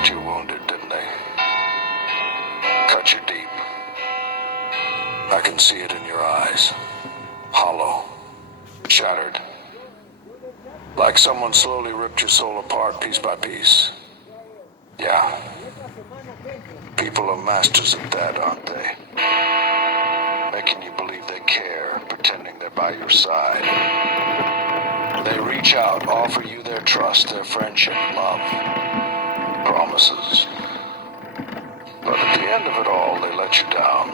left you wounded, didn't they? Cut you deep. I can see it in your eyes. Hollow. Shattered. Like someone slowly ripped your soul apart piece by piece. Yeah. People are masters at that, aren't they? Making you believe they care, pretending they're by your side. They reach out, offer you their trust, their friendship, love, promises. But at the end of it all, they let you down.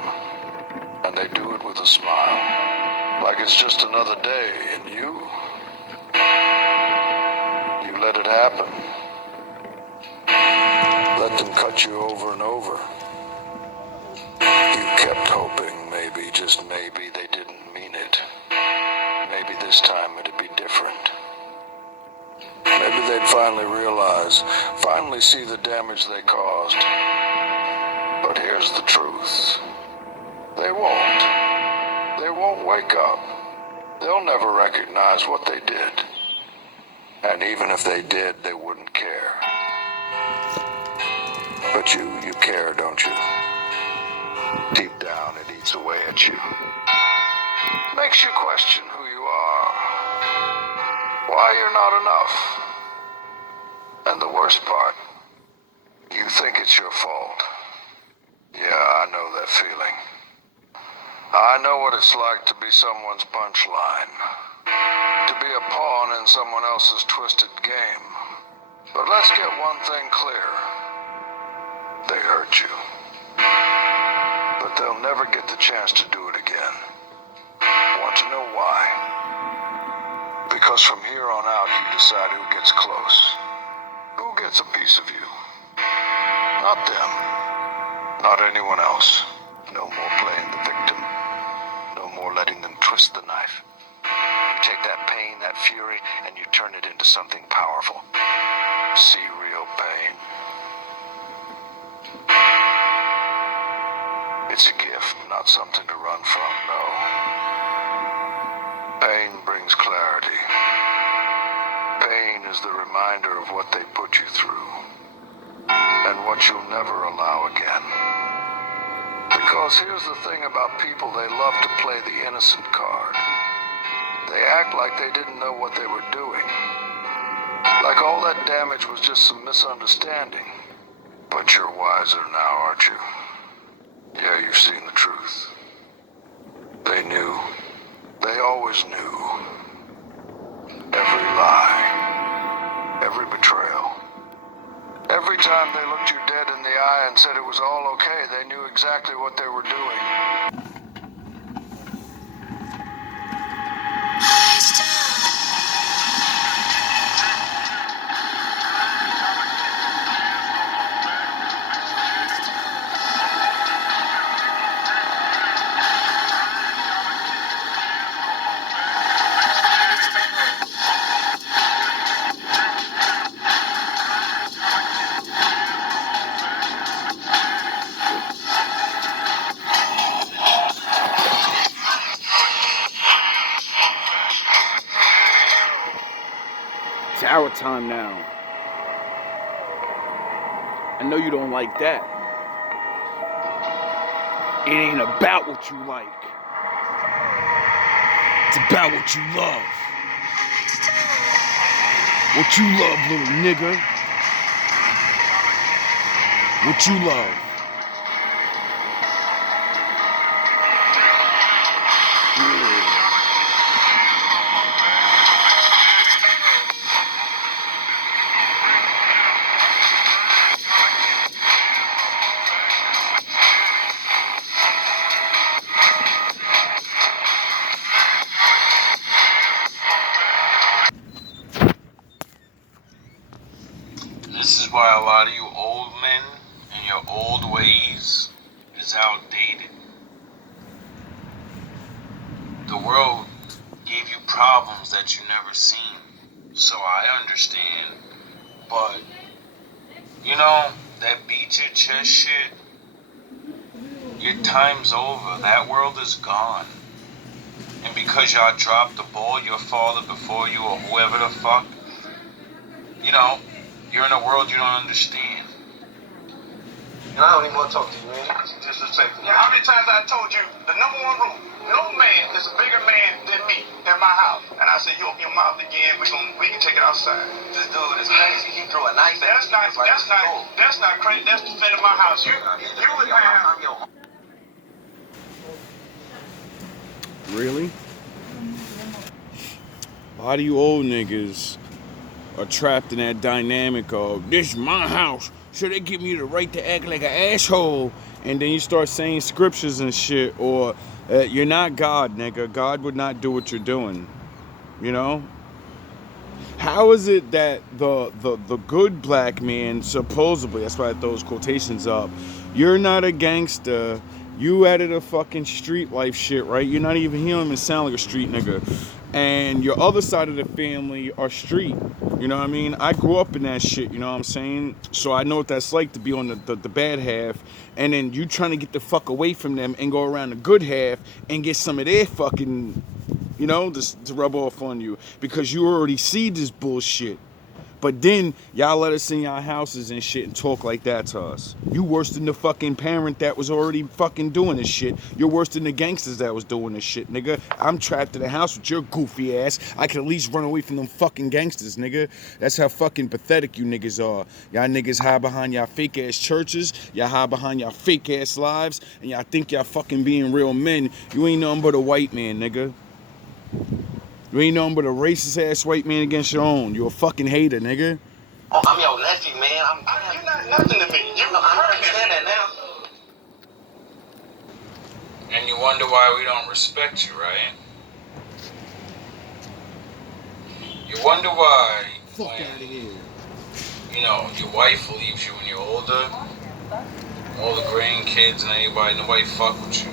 And they do it with a smile. Like it's just another day, and you let it happen. Let them cut you over and over. You kept hoping, maybe, just maybe, they didn't mean it. Maybe this time it'd be different. Maybe they'd finally realize, finally see the damage they caused. But here's the truth. They won't. They won't wake up. They'll never recognize what they did. And even if they did, they wouldn't care. But you care, don't you? Deep down, it eats away at you. Makes you question who you are. Why you're not enough. And the worst part, you think it's your fault. Yeah, I know that feeling. I know what it's like to be someone's punchline. To be a pawn in someone else's twisted game. But let's get one thing clear. They hurt you. But they'll never get the chance to do it again. Want to know why? Because from here on out, you decide who gets close. Who gets a piece of you. Not them. Not anyone else. No more playing the victim. No more letting them twist the knife. You take that pain, that fury, and you turn it into something powerful. See real pain. It's a gift, not something to run from, no. Pain brings clarity. Pain is the reminder of what they put you through. And what you'll never allow again. Because here's the thing about people, they love to play the innocent card. They act like they didn't know what they were doing. Like all that damage was just some misunderstanding. But you're wiser now, aren't you? Yeah, you've seen the truth. They knew. They always knew. Every lie. Every betrayal. Every time they looked you dead in the eye and said it was all okay, they knew exactly what they were doing. It's our time now. I know you don't like that. It ain't about what you like. It's about what you love. What you love, little nigga. What you love. This is why a lot of you old men and your old ways is outdated. The world gave you problems that you never seen, so I understand. But, you know, that beat your chest shit, your time's over. That world is gone. And because y'all dropped the ball, your father before you or whoever the fuck, you know, you're in a world you don't understand. And I don't even want to talk to you, man. You disrespectful. Yeah, how many times I told you the number one rule? No man is a bigger man than me in my house. And I said, you open your mouth again, we can take it outside. This dude is crazy. He threw a knife at That's not crazy. That's defending my house. You would have. Really? A lot of you old niggas are trapped in that dynamic of, this is my house, so they give me the right to act like an asshole. And then you start saying scriptures and shit, or you're not God, nigga. God would not do what you're doing. You know? How is it that the good black man, supposedly, that's why I throw those quotations up, you're not a gangster, you added a fucking street life shit, right? You're not even hearing him sound like a street nigga. And your other side of the family are street. You know what I mean? I grew up in that shit, you know what I'm saying? So I know what that's like to be on the bad half. And then you trying to get the fuck away from them and go around the good half and get some of their fucking, you know, to rub off on you. Because you already see this bullshit. But then y'all let us in y'all houses and shit and talk like that to us. You worse than the fucking parent that was already fucking doing this shit. You're worse than the gangsters that was doing this shit, nigga. I'm trapped in the house with your goofy ass. I can at least run away from them fucking gangsters, nigga. That's how fucking pathetic you niggas are. Y'all niggas hide behind y'all fake ass churches. Y'all hide behind y'all fake ass lives. And y'all think y'all fucking being real men. You ain't nothing but a white man, nigga. You ain't nothing but a racist ass white man against your own. You a fucking hater, nigga. Oh, I'm your nephew, man. You're not nothing to me. I understand that now. And you wonder why we don't respect you, right? You wonder why Fuck out of here. You know, your wife leaves you when you're older. All the grandkids and nobody fuck with you.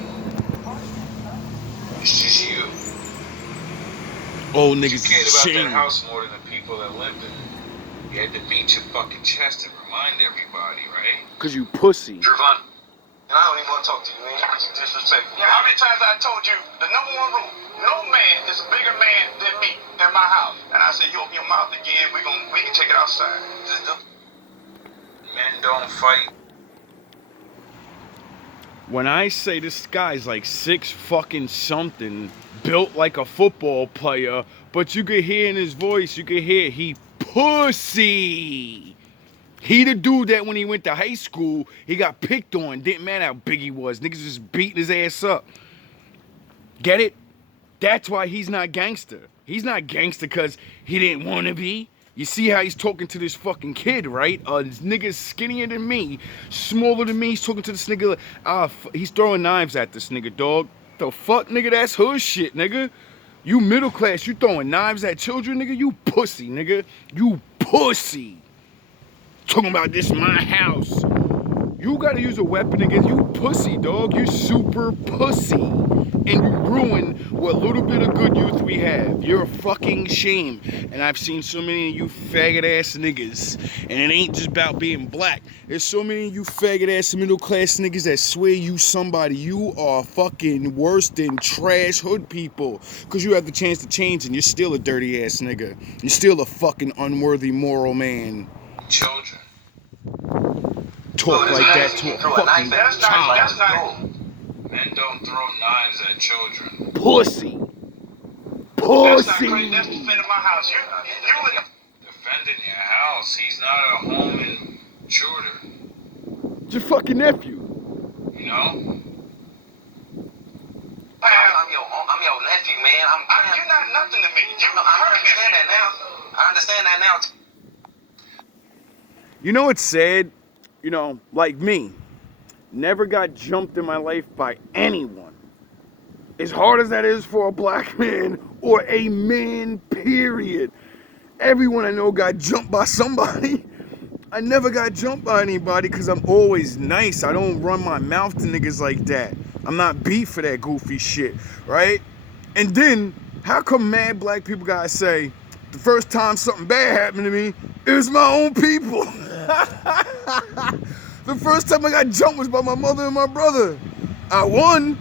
It's just you. Old You niggas cared is about shame. that house more than the people that lived in it. You had to beat your fucking chest and remind everybody, right? Cause you pussy. Trevon. And I don't even want to talk to you, man. You disrespectful. Yeah, how many times I told you the number one rule? No man is a bigger man than me in my house. And I said, you open your mouth again, we can take it outside. Men don't fight. When I say this guy's like 6 fucking something, built like a football player, but you could hear in his voice, you could hear he pussy. He the dude that when he went to high school, he got picked on. Didn't matter how big he was. Niggas just beating his ass up. Get it? That's why he's not gangster. He's not gangster because he didn't want to be. You see how he's talking to this fucking kid, right? This nigga's skinnier than me, smaller than me. He's talking to this nigga. He's throwing knives at this nigga, dog. The fuck, nigga? That's hood shit, nigga. You middle class, you throwing knives at children, nigga? You pussy, nigga. You pussy. Talking about this my house. You gotta use a weapon against you pussy, dog. You super pussy. And you ruin what little bit of good youth we have. You're a fucking shame. And I've seen so many of you faggot ass niggas. And it ain't just about being black. There's so many of you faggot ass middle class niggas that swear you somebody. You are fucking worse than trash hood people. Cause you have the chance to change and you're still a dirty ass nigga. You're still a fucking unworthy moral man. Children. Talk like that to a fucking child. That's not. Men don't throw knives at children. Pussy. That's not Pussy. great. That's defending my house. You would. Defending your house. He's not a home intruder. It's your fucking nephew. You know? I'm your nephew, man. You're not nothing to me. I understand that now. I understand that now. You know what's sad? You know, like me, never got jumped in my life by anyone. As hard as that is for a black man or a man, period. Everyone I know got jumped by somebody. I never got jumped by anybody because I'm always nice. I don't run my mouth to niggas like that. I'm not beat for that goofy shit, right? And then, how come mad black people gotta say, the first time something bad happened to me, it was my own people. The first time I got jumped was by my mother and my brother. I won.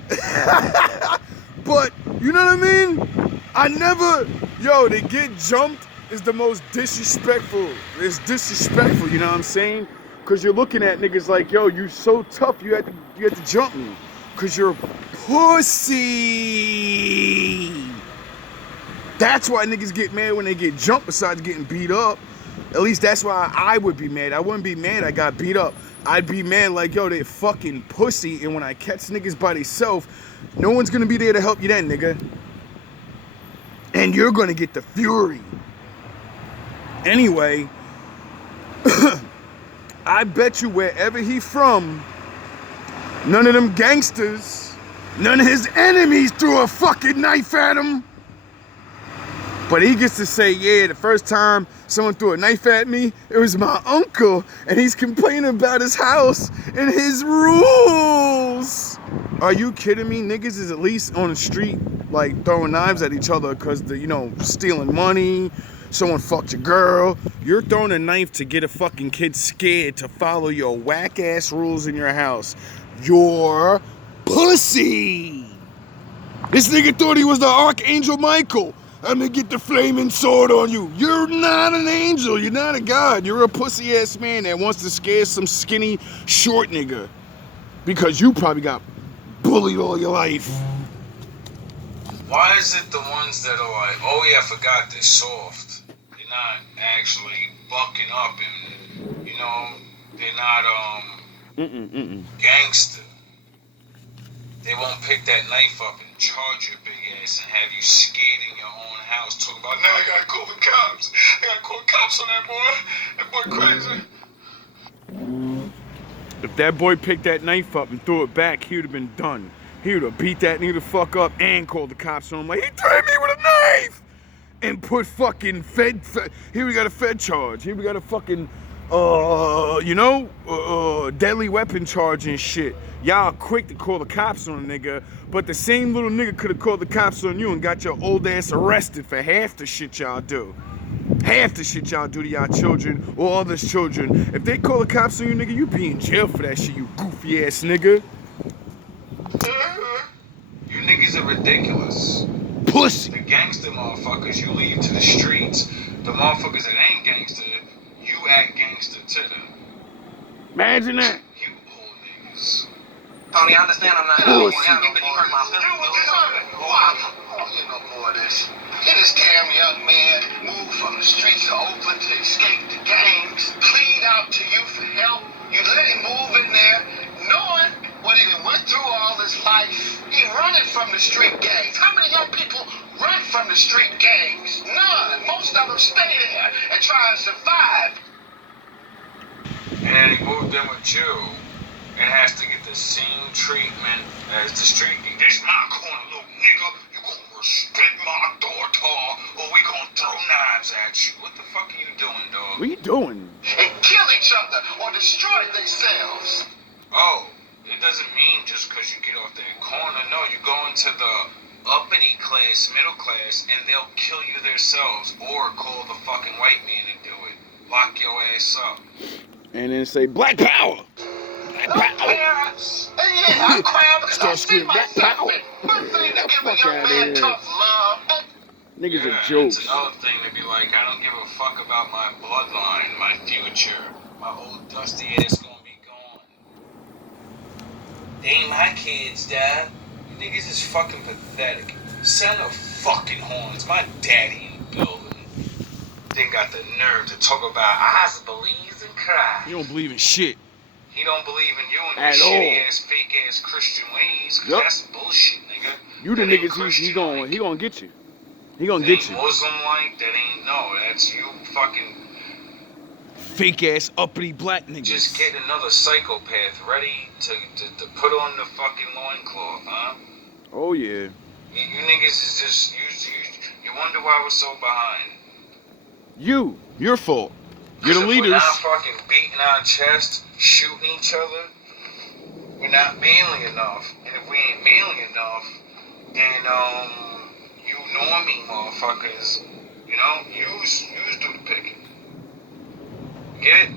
But, you know what I mean? I never, to get jumped is the most disrespectful. It's disrespectful, you know what I'm saying? Cause you're looking at niggas like, yo, you so tough, you had to jump me. Cause you're a pussy. That's why niggas get mad when they get jumped besides getting beat up. At least that's why I would be mad. I wouldn't be mad I got beat up. I'd be mad like, yo, they fucking pussy, and when I catch niggas by themselves, no one's gonna be there to help you then, nigga. And you're gonna get the fury. Anyway, I bet you wherever he from, none of them gangsters, none of his enemies threw a fucking knife at him. But he gets to say, yeah, the first time someone threw a knife at me, it was my uncle, and he's complaining about his house and his rules. Are you kidding me? Niggas is at least on the street, like, throwing knives at each other because they're, you know, stealing money, someone fucked your girl. You're throwing a knife to get a fucking kid scared to follow your whack-ass rules in your house. You're pussy. This nigga thought he was the Archangel Michael. I'm gonna get the flaming sword on you. You're not an angel. You're not a god. You're a pussy ass man that wants to scare some skinny short nigga because you probably got bullied all your life. Why is it the ones that are like, oh yeah, I forgot they're soft? You're not actually bucking up and, you know, they're not gangster. They won't pick that knife up and charge your big ass and have you scared in your own house. Talk about, now I gotta call the cops. I gotta call the cops on that boy. That boy crazy. If that boy picked that knife up and threw it back, he would have been done. He would have beat that nigga the fuck up and called the cops on him. Like, he threatened me with a knife! And put fucking fed here we got a fed charge. Here we got a fucking, deadly weapon charge and shit. Y'all quick to call the cops on a nigga, but the same little nigga could have called the cops on you and got your old ass arrested for half the shit y'all do. Half the shit y'all do to y'all children or others' children. If they call the cops on you, nigga, you be in jail for that shit, you goofy ass nigga. You niggas are ridiculous. Pussy. The gangster motherfuckers you leave to the streets, the motherfuckers that ain't gangster, you act gangster to them. Imagine that. You old niggas. Tony, I understand I'm not Pussy. but you hurt my feelings. You know more of this. Can this damn young man move from the streets of Oakland to escape the gangs, plead out to you for help? You let him move in there, knowing what he went through all his life. He running from the street gangs. How many young people run from the street gangs? None. Most of them stay there and try to survive. And then he moved in with you and has to get the same treatment as the street gang. This my corner, little nigga. You gonna respect my daughter or we gonna throw knives at you. What the fuck are you doing, dog? What are you doing? And kill each other or destroy themselves. Oh, it doesn't mean just because you get off that corner. No, you go into the uppity class, middle class, and they'll kill you themselves or call the fucking white man and do it. Lock your ass up. And then say, Black Power! Black Power! Parents. And yeah, I cry because I Start see screaming, Black myself Power. in. One thing to give a Fuck young outta man here. tough love. Niggas Yeah, are jokes. It's another thing to be like, I don't give a fuck about my bloodline, my future. My old dusty ass gonna be gone. They ain't my kids, Dad. You niggas is fucking pathetic. Sound of fucking horns. My daddy in the building. They got the nerve to talk about I believes and cries. You don't believe in shit. He don't believe in you and At your all. shitty ass, fake ass Christian ways. 'Cause Yup. that's bullshit, nigga. You the That ain't niggas he Christian gonna like. get you. He gonna That get ain't you. Muslim like. That ain't no. That's you fucking. Fake ass uppity black niggas. Just get another psychopath ready to put on the fucking loincloth, huh? Oh yeah. You niggas is just you wonder why we're so behind. Your fault. You're 'Cause the if leaders. we're not fucking beating our chest, shooting each other, we're not manly enough. And if we ain't manly enough, then you normie motherfuckers, you know, use do the picking. Get it?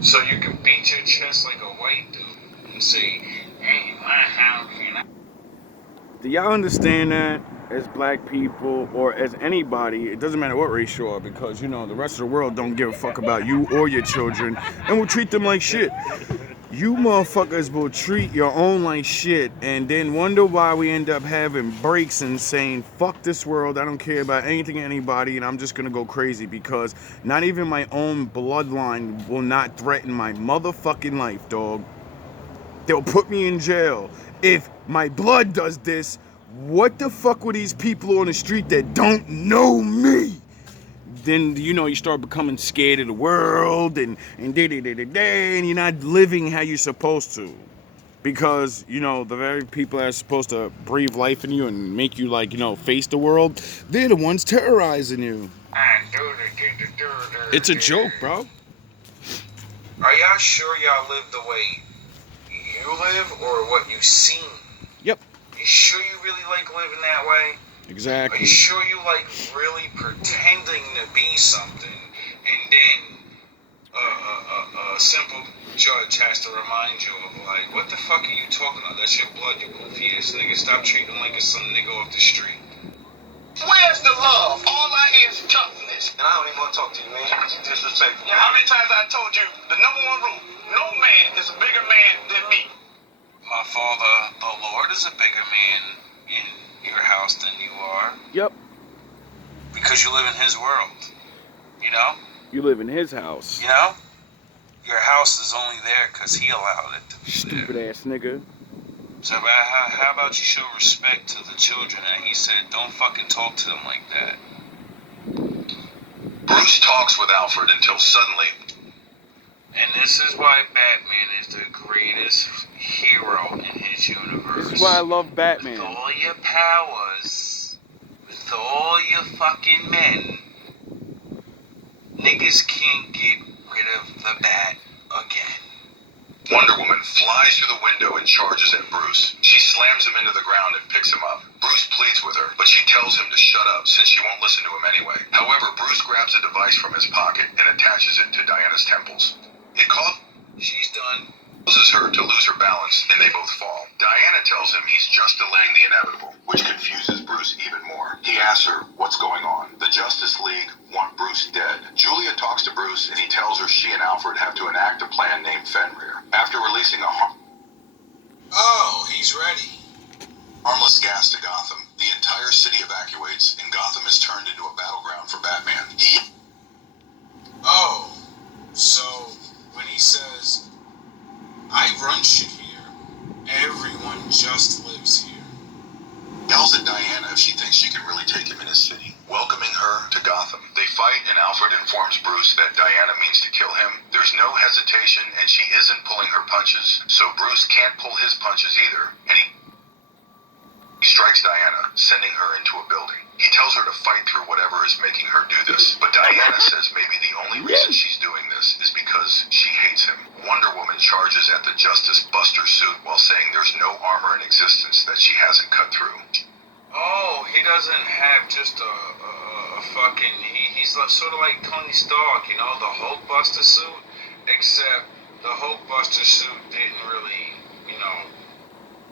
So you can beat your chest like a white dude and say, hey, my house, you know. Do y'all understand that? as black people or as anybody, it doesn't matter what race you are, because, you know, the rest of the world don't give a fuck about you or your children and will treat them like shit. You motherfuckers will treat your own like shit and then wonder why we end up having breaks and saying, fuck this world, I don't care about anything or anybody, and I'm just gonna go crazy because not even my own bloodline will not threaten my motherfucking life, dog. They'll put me in jail. If my blood does this, what the fuck were these people on the street that don't know me? Then, you know, you start becoming scared of the world and you're not living how you're supposed to. Because, you know, the very people that are supposed to breathe life in you and make you, like, you know, face the world, they're the ones terrorizing you. It's a joke, bro. Are y'all sure y'all live the way you live or what you seen? Yep. You sure you really like living that way? Exactly. Are you sure you like really pretending to be something and then a simple judge has to remind you of, like, what the fuck are you talking about? That's your blood, you goofy ass nigga. Stop treating him like it's some nigga off the street. Where's the love? All I hear is toughness. And I don't even want to talk to you, man. You disrespectful. Yeah, how many times I told you the number one rule, no man is a bigger man than me. My father, the Lord, is a bigger man in your house than you are. Yep. Because you live in his world. You know? You live in his house. You know? Your house is only there because he allowed it to be Stupid there. ass nigga. So how about you show respect to the children? And he said, don't fucking talk to them like that. Bruce talks with Alfred until suddenly... And this is why Batman is the greatest hero in his universe. This is why I love Batman. With all your powers, with all your fucking men, niggas can't get rid of the Bat again. Wonder Woman flies through the window and charges at Bruce. She slams him into the ground and picks him up. Bruce pleads with her, but she tells him to shut up since she won't listen to him anyway. However, Bruce grabs a device from his pocket and attaches it to Diana's temples. It She's done. causes her to lose her balance, and they both fall. Diana tells him he's just delaying the inevitable, which confuses Bruce even more. He asks her what's going on. The Justice League want Bruce dead. Julia talks to Bruce, and he tells her she and Alfred have to enact a plan named Fenrir. After releasing Oh, he's ready. harmless gas to Gotham, the entire city evacuates, and Gotham is turned into a battleground for Batman. Oh, so when he says, I run shit here, everyone just lives here. Yells at Diana if she thinks she can really take him in his city, welcoming her to Gotham. They fight, and Alfred informs Bruce that Diana means to kill him. There's no hesitation, and she isn't pulling her punches, so Bruce can't pull his punches either, and he strikes Diana, sending her into a building. He tells her to fight through whatever is making her do this, but Diana says maybe the only reason she's doing this is because she hates him. Wonder Woman charges at the Justice Buster suit while saying there's no armor in existence that she hasn't cut through. Oh, he doesn't have just a fucking... He's sort of like Tony Stark, you know, the Hulk Buster suit, except the Hulk Buster suit didn't really, you know,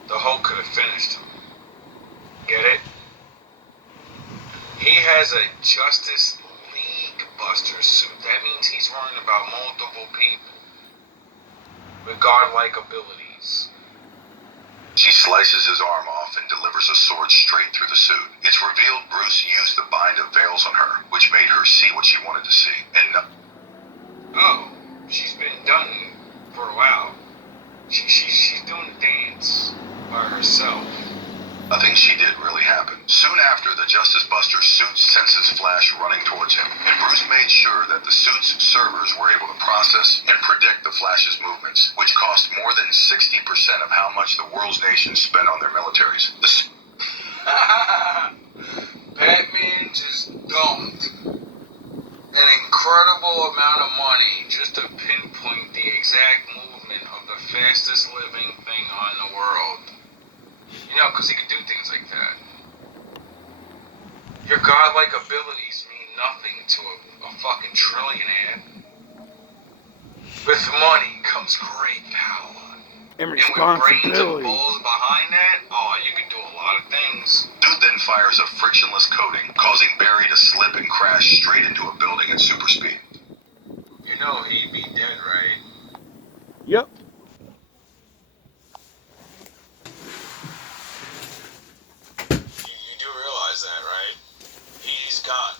the Hulk could have finished him. Get it? He has a Justice League Buster suit. That means he's worrying about multiple people with godlike abilities. She slices his arm off and delivers a sword straight through the suit. It's revealed Bruce used the bind of veils on her, which made her see what she wanted to see. And oh, she's been done for a while. She's doing the dance by herself. nothing she did really happened. Soon after, the Justice Buster suit senses Flash running towards him, and Bruce made sure that the suit's servers were able to process and predict the Flash's movements, which cost more than 60% of how much the world's nations spend on their militaries. Batman just dumped an incredible amount of money just to pinpoint the exact movement of the fastest living thing on the world. You know, because he could do things like that. Your godlike abilities mean nothing to a fucking trillionaire. With money comes great power. and And with brains and responsibility. balls behind that, oh, you can do a lot of things. Dude then fires a frictionless coating, causing Barry to slip and crash straight into a building at super speed. You know he'd be dead, right? Yep. You do realize that, right? He's gone.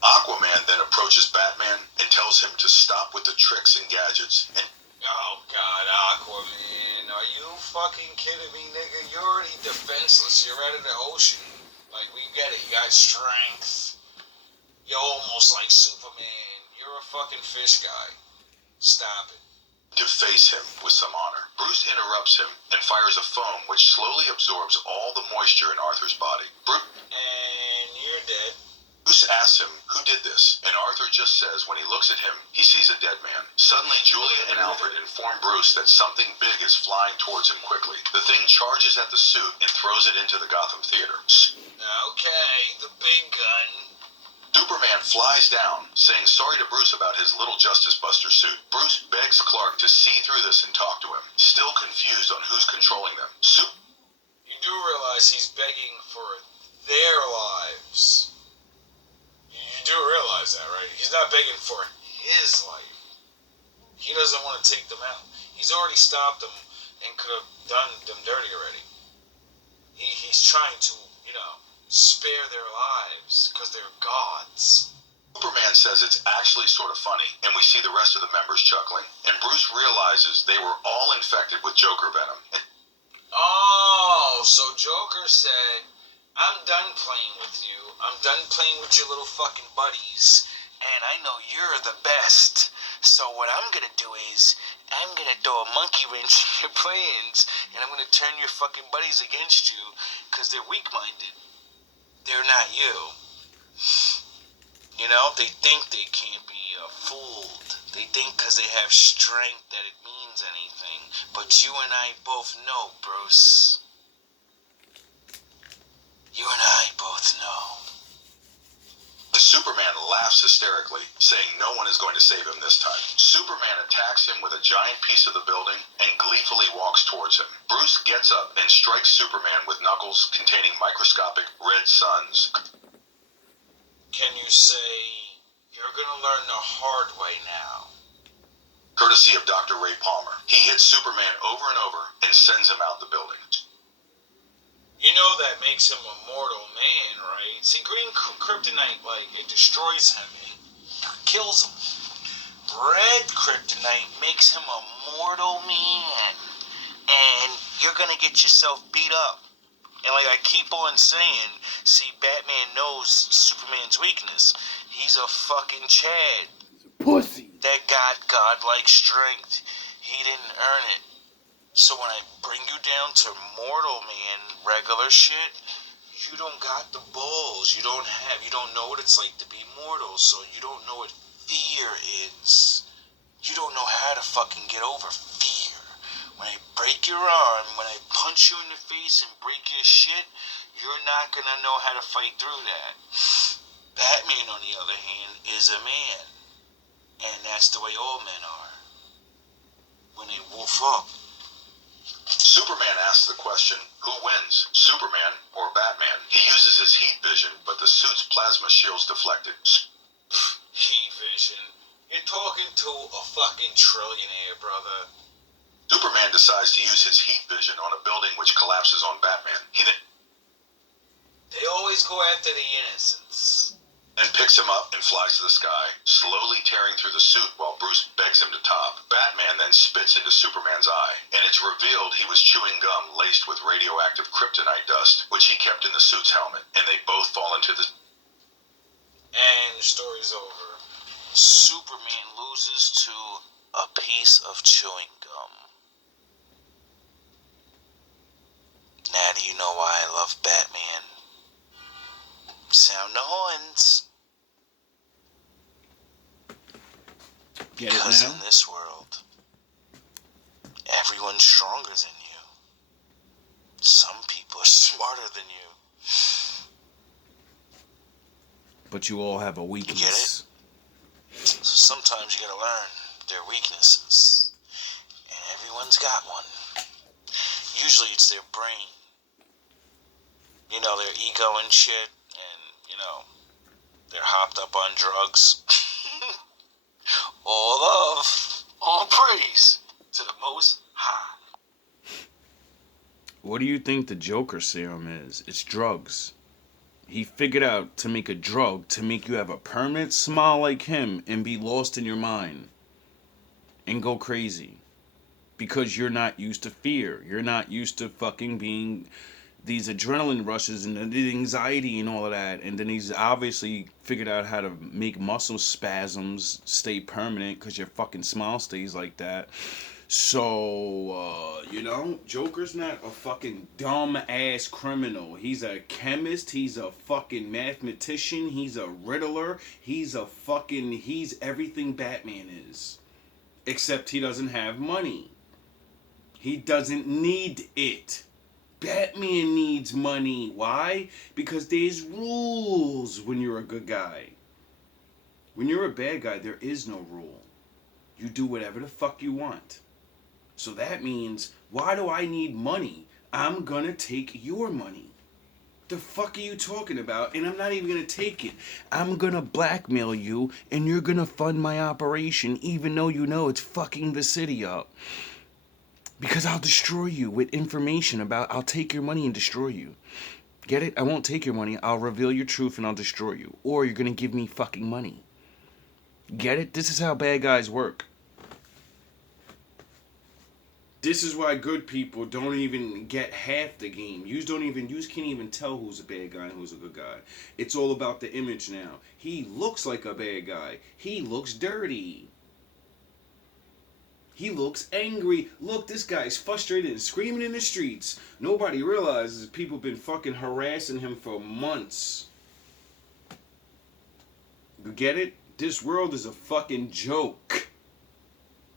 Aquaman then approaches Batman and tells him to stop with the tricks and gadgets and Oh God, Aquaman, are you fucking kidding me, nigga? You're already defenseless. You're out of the ocean. Like, we get it. You got strength. You're almost like Superman. You're a fucking fish guy. Stop it. deface him with some honor. Bruce interrupts him and fires a foam which slowly absorbs all the moisture in Arthur's body. And you're dead. Bruce asks him who did this, and Arthur just says when he looks at him, he sees a dead man. Suddenly, Julia and Alfred inform Bruce that something big is flying towards him quickly. The thing charges at the suit and throws it into the Gotham Theater. Okay, the big gun. Superman flies down, saying sorry to Bruce about his little Justice Buster suit. Bruce begs Clark to see through this and talk to him, still confused on who's controlling them. You do realize he's begging for their lives. You do realize that, right? He's not begging for his life. He doesn't want to take them out. He's already stopped them and could have done them dirty already. He's trying to, spare their lives because they're gods. Superman says it's actually sort of funny, and we see the rest of the members chuckling, and Bruce realizes they were all infected with Joker venom. Oh, so Joker said, I'm done playing with you. I'm done playing with your little fucking buddies. And I know you're the best. So what I'm gonna do is, I'm gonna throw a monkey wrench in your plans, and I'm gonna turn your fucking buddies against you, because they're weak-minded. They're not you. They think they can't be fooled. They think because they have strength that it means anything. But you and I both know, Bruce. You and I both know. Superman laughs hysterically, saying no one is going to save him this time. Superman attacks him with a giant piece of the building and gleefully walks towards him. Bruce gets up and strikes Superman with knuckles containing microscopic red suns. Can you say, you're gonna learn the hard way now? Courtesy of Dr. Ray Palmer. He hits Superman over and over and sends him out the building. You know that makes him a mortal man, right? See, green kryptonite, it destroys him and kills him. Red kryptonite makes him a mortal man. And you're gonna get yourself beat up. And like I keep on saying, see, Batman knows Superman's weakness. He's a fucking Chad. Pussy. That got godlike strength. He didn't earn it. So when I bring you down to mortal man, regular shit, you don't got the balls. You don't know what it's like to be mortal, so you don't know what fear is. You don't know how to fucking get over fear. When I break your arm, when I punch you in the face and break your shit, you're not gonna know how to fight through that. Batman, on the other hand, is a man. And that's the way all men are. When they wolf up. Superman asks the question, who wins, Superman or Batman? He uses his heat vision, but the suit's plasma shield's deflected. Heat vision? You're talking to a fucking trillionaire, brother. Superman decides to use his heat vision on a building which collapses on Batman. They always go after the innocents. Then picks him up and flies to the sky, slowly tearing through the suit while Bruce begs him to top. Batman then spits into Superman's eye, and it's revealed he was chewing gum laced with radioactive kryptonite dust, which he kept in the suit's helmet, and they both fall into the... And the story's over. Superman loses to a piece of chewing gum. Now do you know why I love Batman? Sound the horns. Get it Because now? in this world, everyone's stronger than you. Some people are smarter than you. But you all have a weakness. So sometimes you gotta learn their weaknesses. And just their brain. You know, their ego and shit, and, you know, they're hopped up on drugs. All love, all praise to the Most High. What do you think the Joker serum is? It's drugs. He figured out to make a drug to make you have a permanent smile like him and be lost in your mind and go crazy. Because you're not used to fear. You're not used to fucking being these adrenaline rushes and the anxiety and all of that. And then he's obviously figured out how to make muscle spasms stay permanent because your fucking smile stays like that. So, you know, Joker's not a fucking dumb ass criminal. He's a chemist. He's a fucking mathematician. He's a riddler. He's everything Batman is. Except he doesn't have money. He doesn't need it. Batman needs money. Why? Because there's rules when you're a good guy. When you're a bad guy, there is no rule. You do whatever the fuck you want. So that means, why do I need money? I'm gonna take your money. The fuck are you talking about? And I'm not even gonna take it. I'm gonna blackmail you and you're gonna fund my operation even though you know it's fucking the city up. Because I'll destroy you with information about, I'll take your money and destroy you. Get it? I won't take your money. I'll reveal your truth and I'll destroy you. Or you're gonna give me fucking money. Get it? This is how bad guys work. This is why good people don't even get half the game. You can't even tell who's a bad guy and who's a good guy. It's all about the image now. He looks like a bad guy. He looks dirty. He looks angry. Look, this guy's frustrated and screaming in the streets. Nobody realizes people been fucking harassing him for months. You get it? This world is a fucking joke.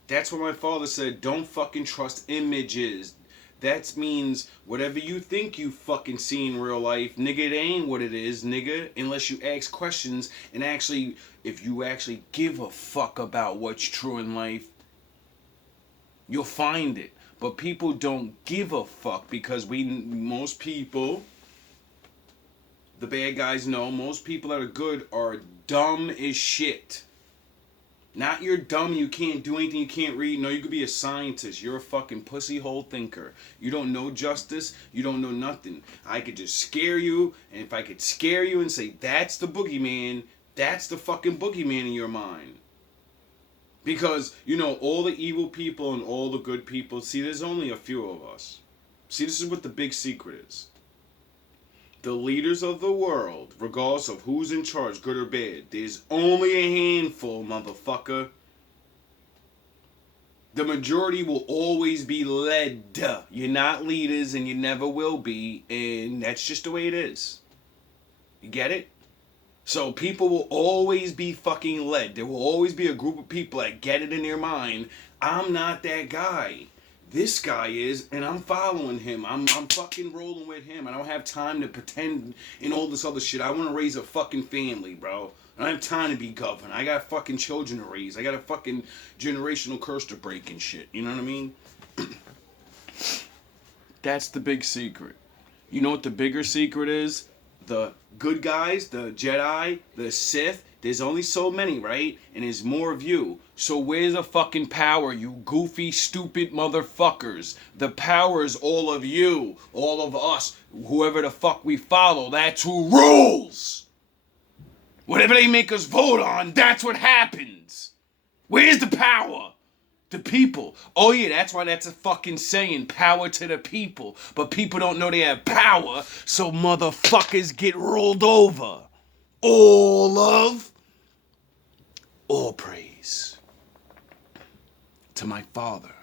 That's what my father said. Don't fucking trust images. That means whatever you think you fucking see in real life, nigga, it ain't what it is, nigga. Unless you ask questions and actually, if you actually give a fuck about what's true in life, you'll find it. But people don't give a fuck because most people, the bad guys know, most people that are good are dumb as shit. Not you're dumb, you can't do anything, you can't read. No, you could be a scientist. You're a fucking pussy hole thinker. You don't know justice, you don't know nothing. I could just scare you, and if I could scare you and say, that's the boogeyman, that's the fucking boogeyman in your mind. Because, you know, all the evil people and all the good people, see, there's only a few of us. See, this is what the big secret is. The leaders of the world, regardless of who's in charge, good or bad, there's only a handful, motherfucker. The majority will always be led. You're not leaders and you never will be, and that's just the way it is. You get it? So people will always be fucking led. There will always be a group of people that get it in their mind, I'm not that guy. This guy is, and I'm following him. I'm fucking rolling with him. I don't have time to pretend and all this other shit. I want to raise a fucking family, bro. I don't have time to be governed. I got fucking children to raise. I got a fucking generational curse to break and shit. You know what I mean? That's the big secret. You know what the bigger secret is? The good guys, the Jedi, the Sith, there's only so many, right? And there's more of you. So where's the fucking power, you goofy, stupid motherfuckers? The power is all of you, all of us, whoever the fuck we follow. That's who rules. Whatever they make us vote on, that's what happens. Where's the power? The people. Oh yeah, that's why that's a fucking saying, power to the people. But people don't know they have power, so motherfuckers get rolled over. All love, all praise to my Father.